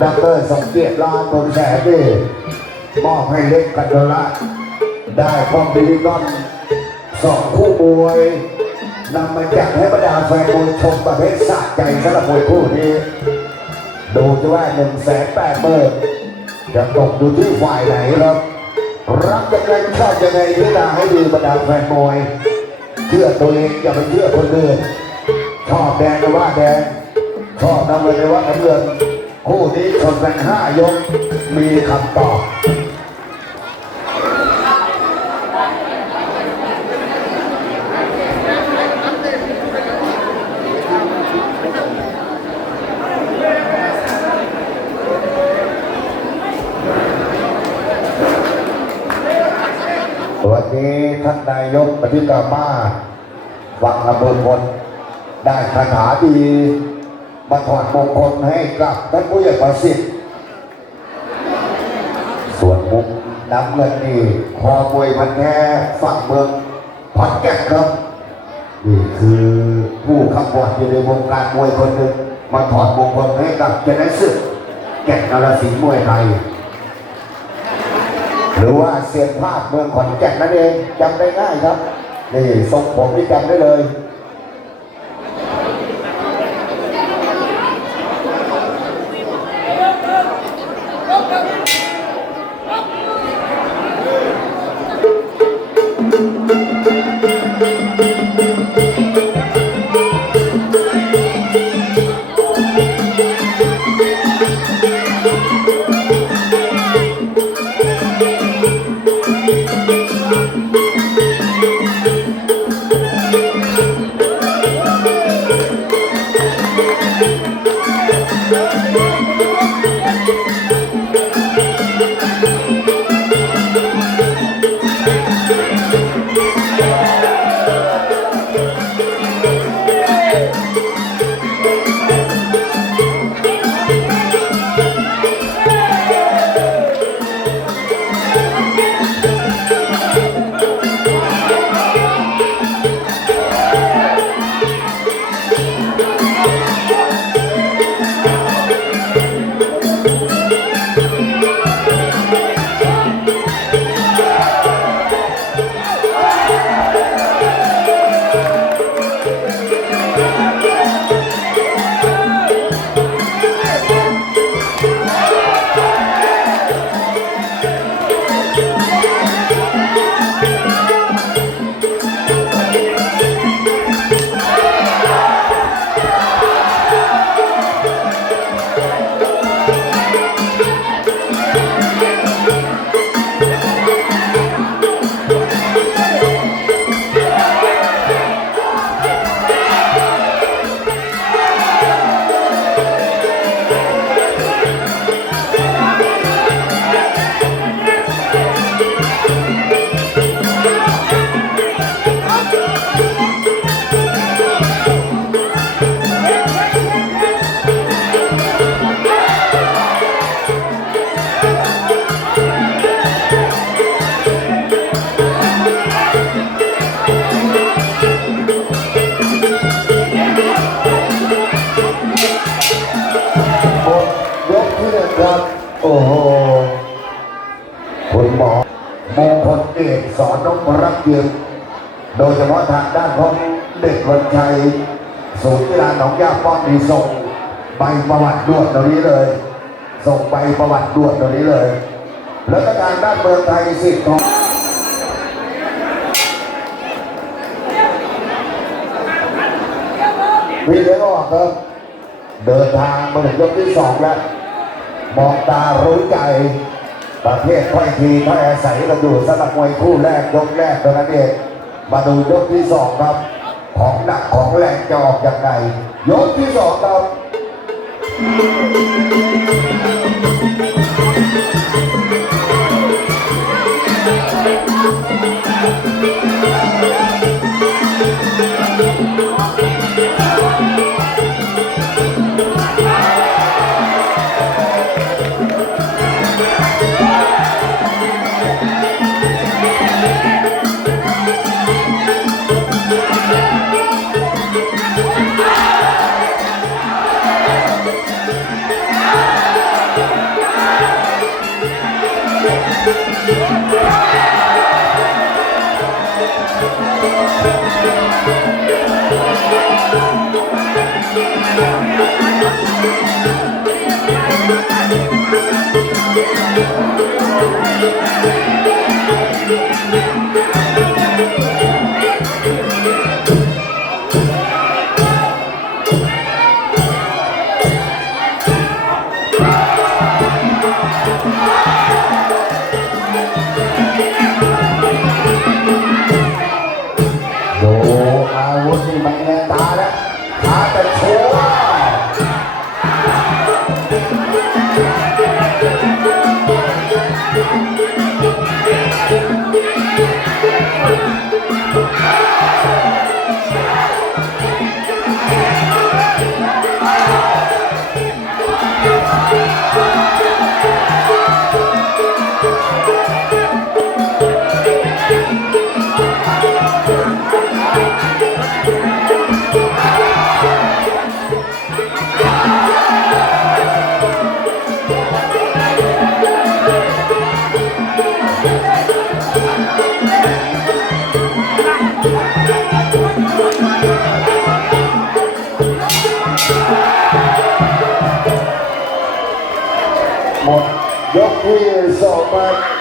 ดอกเตอรสมเกียรติลาบนแสนนี่มอบให้เล็กกันละได้คอมบิลิกอนสองคู่มวยนำมาจัดให้บรรดาแฟนมวยชมประเภทสะใจสำหรับมวยคู่นี้ ดูจะว่าหนึ่งแสนแปดหมื่นจะตกอยู่ที่ฝ่ายไหนครับ รักยังไงชอบยังไงพิจารณาให้ดีบรรดาแฟนมวยเชื่อตัวเองอย่าไปเชื่อคนอื่นชอบแดงก็ว่าแดงชอบน้ำเงินก็ว่าน้ำเงิน คู่นี้ชนกันห้ายก มีคำตอบวันนี้ท่านนายกปฏิกามาวังอำเภอพลได้คาถาดี มาถอดมงคลให้กับท่านผู้ใหญ่ประสิทธิ์ ส่วนมุกน้ำเงินนี่คอมวยพันแท้ฝั่งเมืองขอนแก่นครับ นี่คือผู้ขับวดอยู่ในวงการมวยคนหนึ่งมาถอดมงคลให้กับเจนสึกแก่นนรสิงห์มวยไทย หรือว่าเสียนภาคเมืองขอนแก่นนั่นเองจำได้ง่ายครับ นี่ทรงผมที่จำได้เลย เอกสอนนพรักเกียรติโดยเฉพาะทางด้านของเด็กวันชัยศูนย์กีฬาหนองย่าป้อมมีส่งใบประวัติด่วนตรงนี้เลย ส่งใบประวัติด่วนตรงนี้เลย แล้วก็ทางด้านเมืองไทยสิทธิ์ของพี่เลี้ยงออกครับ เดินทางมาถึงยกที่สองแล้ว มองตารู้ใจ ประเภทถ้อยทีถ้อยอาศัยกันอยู่สำหรับมวยคู่แรกยกแรกเท่านั้นเองมาดูยกที่สองครับ ของหนักของแรงจะออกยังไงยกที่สองครับ ดู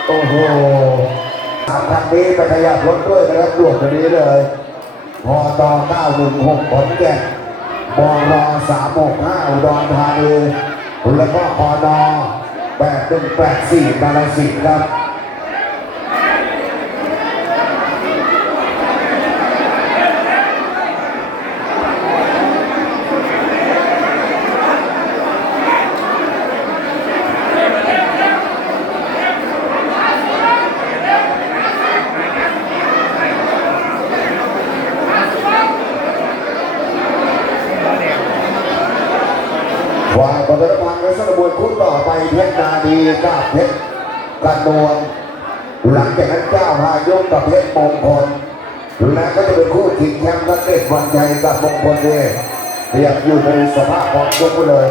โอ้โหทางทางนี้ไปขยับรถด้วยนะครับดวนตรงนี้เลยพอตอ916ขอนแก่นบอรอ365อุดรธานีแล้วก็พอนอ8184กาฬสินธุ์ครับ ฝ่ายปฐมพันธ์และสนบวยคู่ต่อไปเพชร นาดีกับเพชรกันนวลหลังจากนั้นเจ้าพายกกับเพชรมงคลและก็จะเป็นคู่ชิงแชมป์นักเตะวันชัยกับมงคลเดชเรียกอยู่ในสภาพของยกไปเลย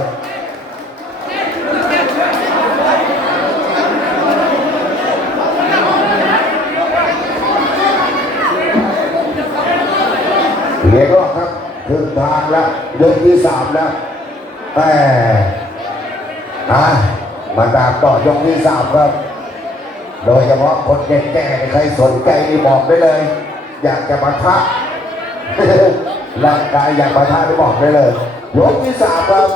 เหลียงรอบครับครึ่งทางแล้วยกที่สามแล้วแหมอะ มาตามต่อยกที่สามครับ โดยเฉพาะคนแก่ๆใครสนใจนี่บอกได้เลย อยากจะมาทะร่างกายอยากมาทะนี่บอกได้เลย ยกที่สามครับ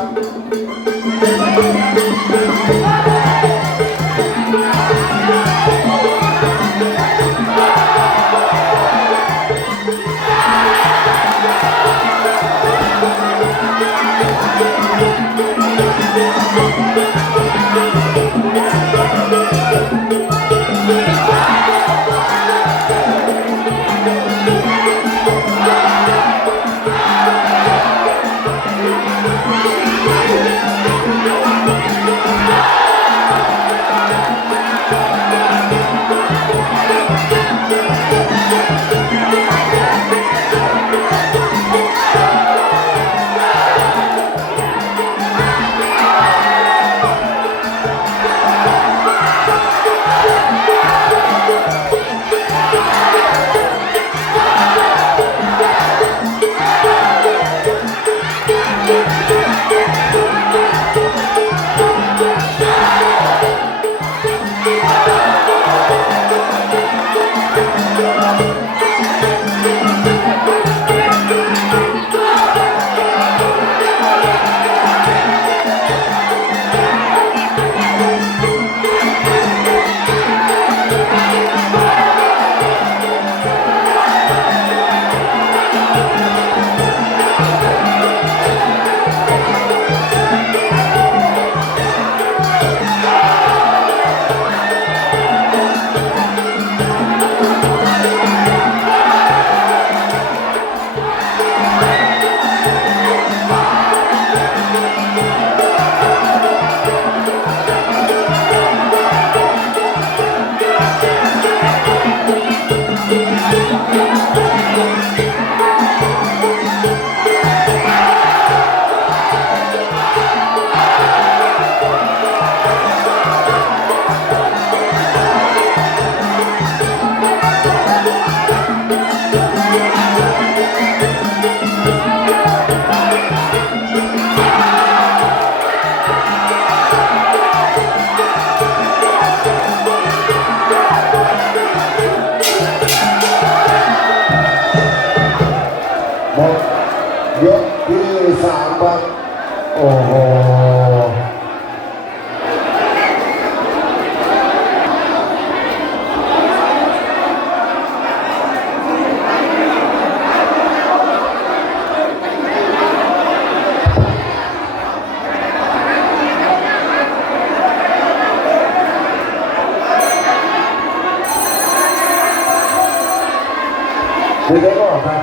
คือได้ก็ครับ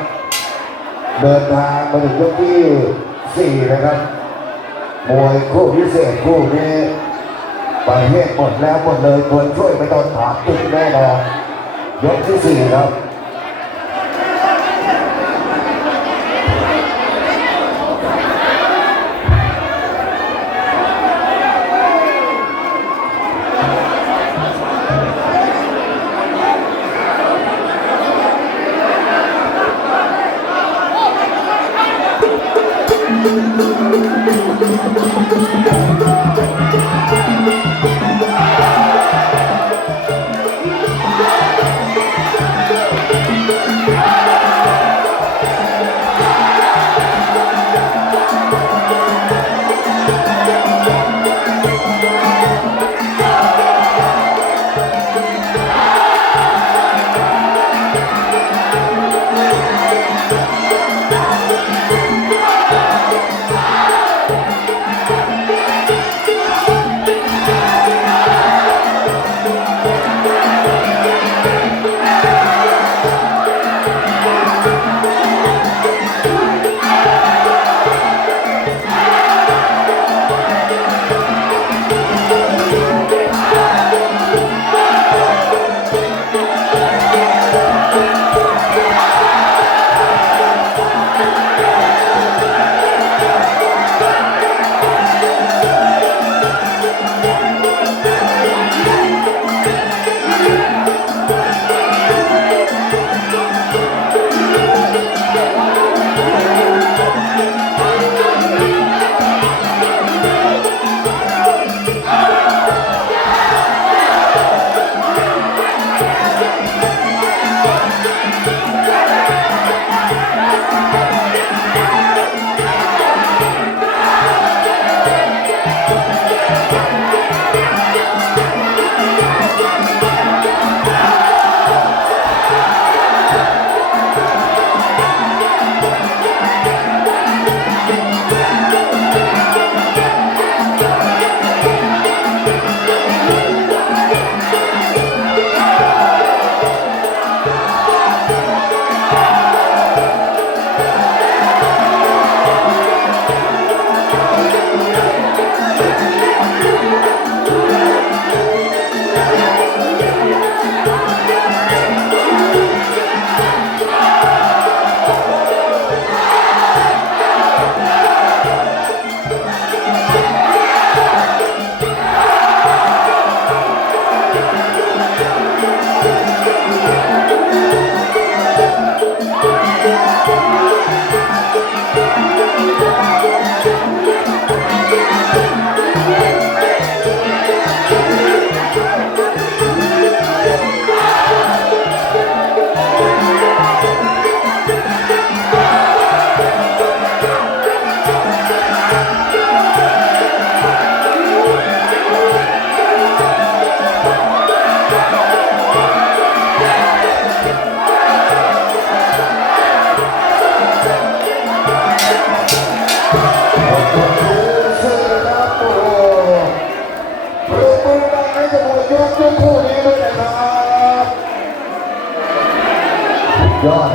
เดินทางมาถึงยกที่สี่นะครับมวยคู่พิเศษคู่นี้ประเทศหมดแล้วหมดเลยควรช่วยไม่ต้องถามตึกแน่นอนยกที่สี่ครับ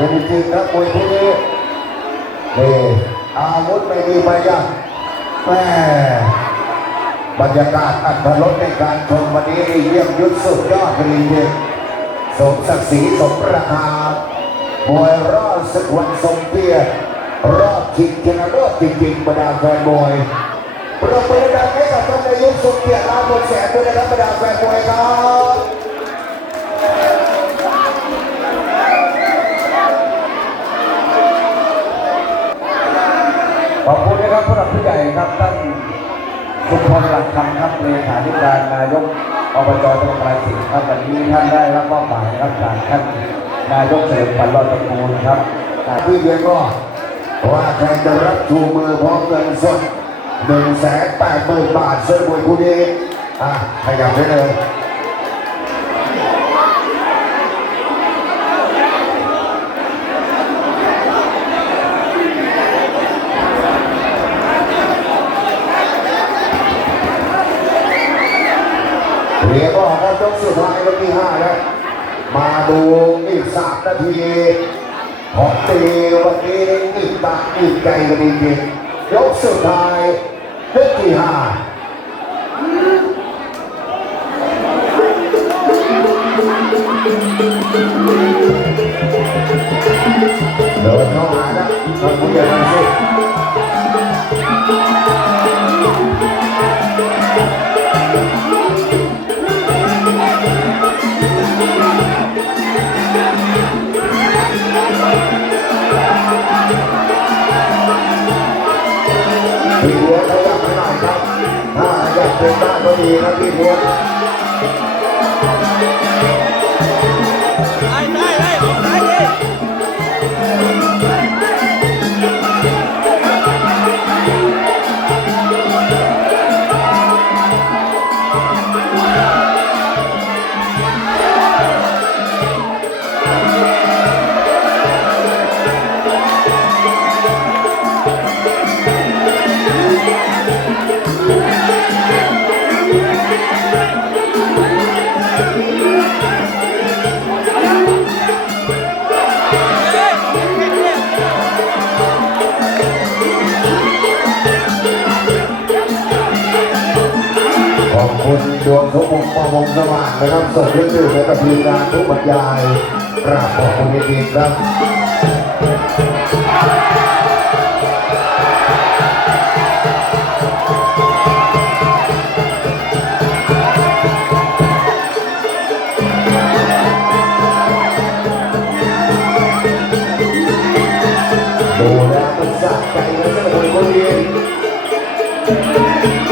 ยอดเลยจริงครับมวยคู่นี้นี่อาวุธไม่มีมายังแม่บรรยากาศอัตลดในการชมวันนี้เยี่ยมยุทธสุดยอดเลยจริงๆสมศักดิ์ศรีสมราคามวยรอดศึกวันทรงเกียรติรอบชิงชนะเลิศจริงๆบรรดาแฟนมวยปรบมือดังให้กับท่านนายกสุเกียรติลาบนแสนด้วยนะครับบรรดาแฟนมวยครับ ขอบคุณนะครับผู้หลักผู้ใหญ่ครับท่านสุพลหลักคำครับเลขาธิการนายกอบจจังหวัดปราจีนครับวันนี้ท่านได้รับมอบหมายนะครับจากท่านนายกเฉลิมพันธ์รอดตระกูลครับที่เรียนก็ว่าใครจะรับชูมือพร้อมเงินสดหนึ่งแสนแปดหมื่นบาทเสื้อมวยคู่นี้อะขยับไปเลย เหรียญออกครับยก สุดท้ายยกที่ห้าแล้วมาดูอีกสามนาทีของตีวันนี้อีกตาอีกใจกันจริงๆยกสุดท้ายยกที่ห้าเดินเข้าหานะทำผู้ใหญ่มาสิ พี่เลี้ยงขยับให้หน่อยครับถ้าอยากเป็นบ้านก็ดีครับพี่เลี้ยงได้ได้ได้อ ดวงทุกมุมประมงสว่างนะครับส่งเรื่องดื่มให้กับทีมงานทุกบรรยายกราบขอบคุณจริงๆครับดูแล้วมันสะใจแล้วเจ้าคนคนนี้จะ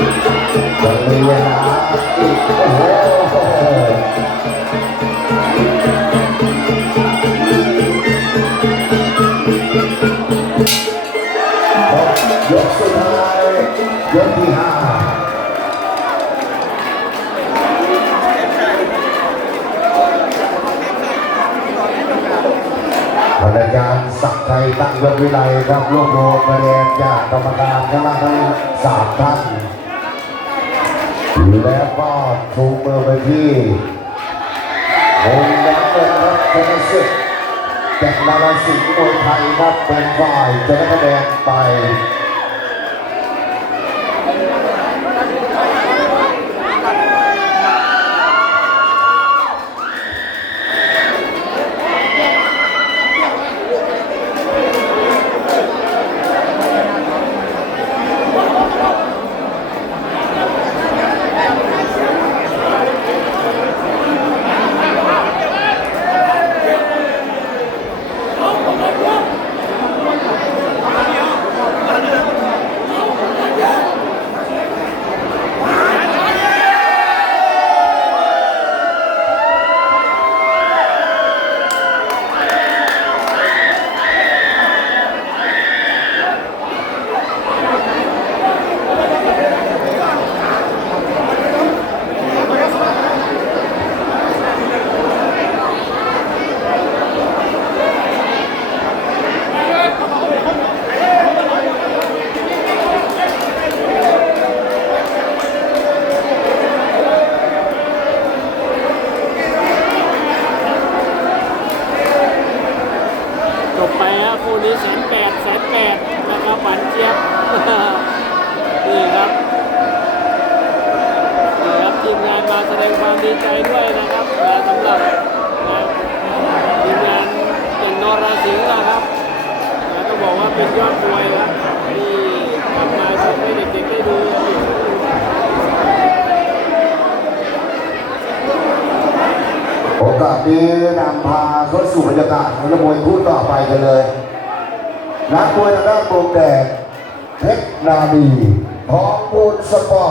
ครับรวบรวมคะแนนจากกรรมการทั้งทั้งสามท่านแล้วก็ถูกเบอร์ไปที่องค์ยักเป็นรับชนะศึกจากนาราสิงห์มวยไทยครับเป็นฝ่ายจะได้คะแนนไป คู่นี้แสนแปดแสนแปดนะครับหวานเจี๊ยบนี่ครับนี่ครับทีมงานมาแสดงความดีใจด้วยนะครับและสำหรับนะทีมงานเป็นนราสิงห์นะครับนะต้องบอกว่าเป็นยอดมวยครับที่กลับมาชมให้เด็กๆได้ดูโอกาสนี้นำพาเข้าสู่บรรยากาศของนักมวยคู่ต่อไปกันเลย นักมวยทางด้านโปรแดงเพชรนาดีทองบูนสปอร์ต